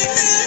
Yeah.